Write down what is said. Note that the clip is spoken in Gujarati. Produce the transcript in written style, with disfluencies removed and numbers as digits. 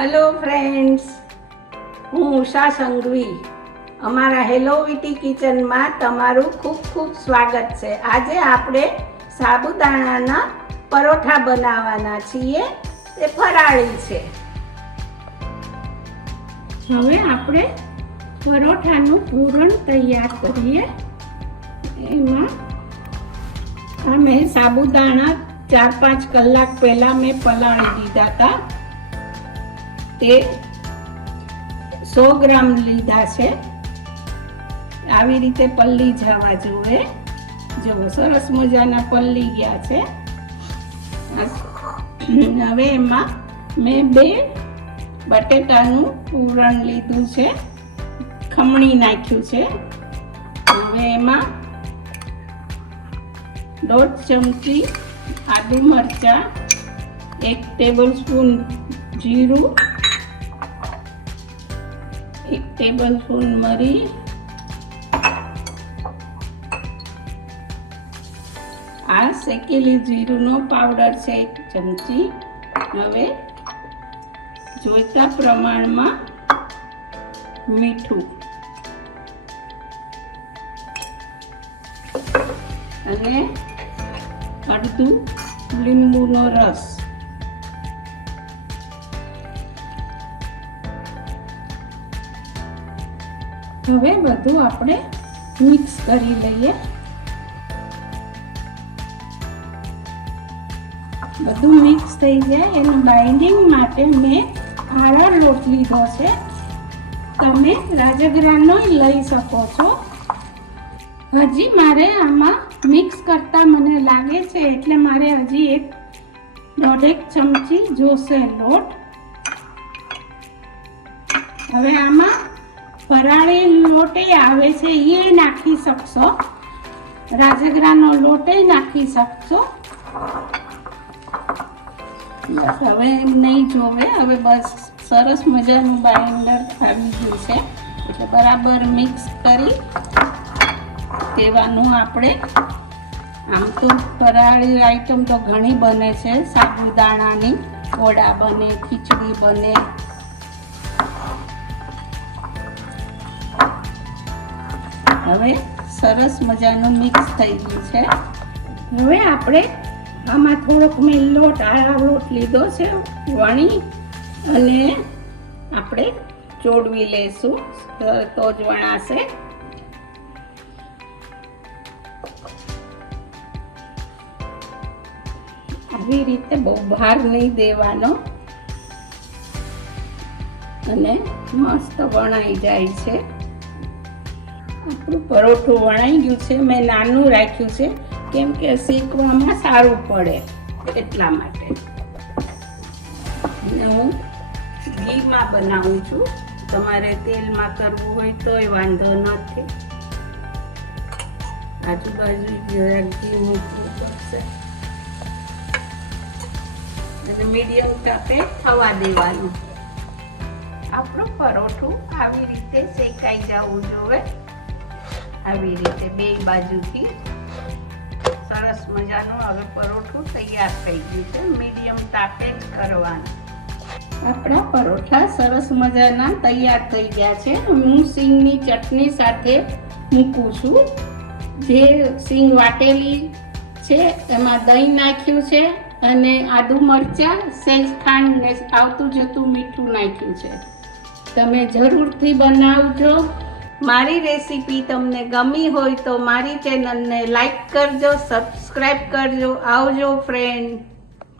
હેલો ફ્રેન્ડ્સ, હું ઉષા સંઘવી. અમારા હેલો વીટી કિચનમાં તમારું ખૂબ ખૂબ સ્વાગત છે. આજે આપણે સાબુદાણાના પરોઠા બનાવવાના છીએ. તે ફરાળી છે. હવે આપણે પરોઠાનું પૂરણ તૈયાર કરીએ. એમાં મેં સાબુદાણા 4-5 કલાક પહેલાં મેં પલાળી દીધા હતા. તે 100 ગ્રામ લીધા છે. આવી રીતે પલ્લી જવા જોઈએ. જો સરસ મજાના પલ્લી ગયા છે. હવે એમાં મેં 2 બટેટાનું પૂરણ લીધું છે, ખમણી નાખ્યું છે. હવે એમાં 1.5 ચમચી આદુ મરચાં, 1 ટેબલસ્પૂન જીરું, 1 ટેબલસ્પૂન મરી, આ શેકેલી જીરુંનો પાવડર છે 1 ચમચી. હવે જોઈતા પ્રમાણમાં મીઠું અને અડધું લીંબુનો રસ. હવે બધું આપણે મિક્સ કરી લઈએ. બધું મિક્સ થઈ જાય એનું બાઇન્ડિંગ માટે મેં આળા લોટ લીધો છે. તમે રાજગરાનો લઈ શકો છો. હજી મારે આમાં મિક્સ કરતા મને લાગે છે એટલે મારે હજી 1.5 ચમચી જોશે લોટ. હવે આમાં ફરાળી લોટે આવે છે, એ નાખી શકશો. રાજગરાનો લોટે નાખી શકશો. બસ હવે એમ નહીં જોવે. હવે બસ સરસ મજાનું બાઇન્ડર આવી ગયું છે એટલે બરાબર મિક્સ કરી દેવાનું. આપણે આમ તો ફરાળી આઈટમ તો ઘણી બને છે. સાબુદાણાની વડા બને, ખીચડી બને. હવે સરસ મજાનું મિક્સ થઈ ગયું છે. હવે આપણે આમાં થોડોક મેં આળા લોટ લીધો છે, વણી અને આપણે ચોડવી લઈશું તો જ વણાશે. આવી રીતે બહુ ભાર નહીં દેવાનો અને મસ્ત વણાઈ જાય છે. આપણું પરોઠું વણાઈ ગયું છે. મેં નાનું રાખ્યું છે કેમ કે શેકવામાં સારું પડે એટલા માટે. હું ઘીમાં બનાવું છું. તમારે તેલમાં કરવું હોય તોય વાંધો નથી. આજુબાજુ જરાક ઘી મૂકવું પડશે અને મીડિયમ તાપે થવા દેવાનું. આપણું પરોઠું આવી રીતે શેકાઈ જવું જોઈએ. આવી રીતે 2 બાજુથી સરસ મજાનું હવે પરોઠું તૈયાર થઈ ગયું છે. મીડિયમ તાપે જ કરવાનું. આપણા પરોઠા સરસ મજાના તૈયાર થઈ ગયા છે. હું સિંગની ચટણી સાથે મૂકું છું. જે સિંગ વાટેલી છે એમાં દહીં નાખ્યું છે અને આદુ મરચાં, સેજ ખાંડ ને આવતું જતું મીઠું નાખ્યું છે. તમે જરૂરથી બનાવજો. મારી રેસીપી તમને ગમી હોય તો મારી ચેનલને લાઈક કરજો, સબસ્ક્રાઈબ કરજો. આવજો ફ્રેન્ડ.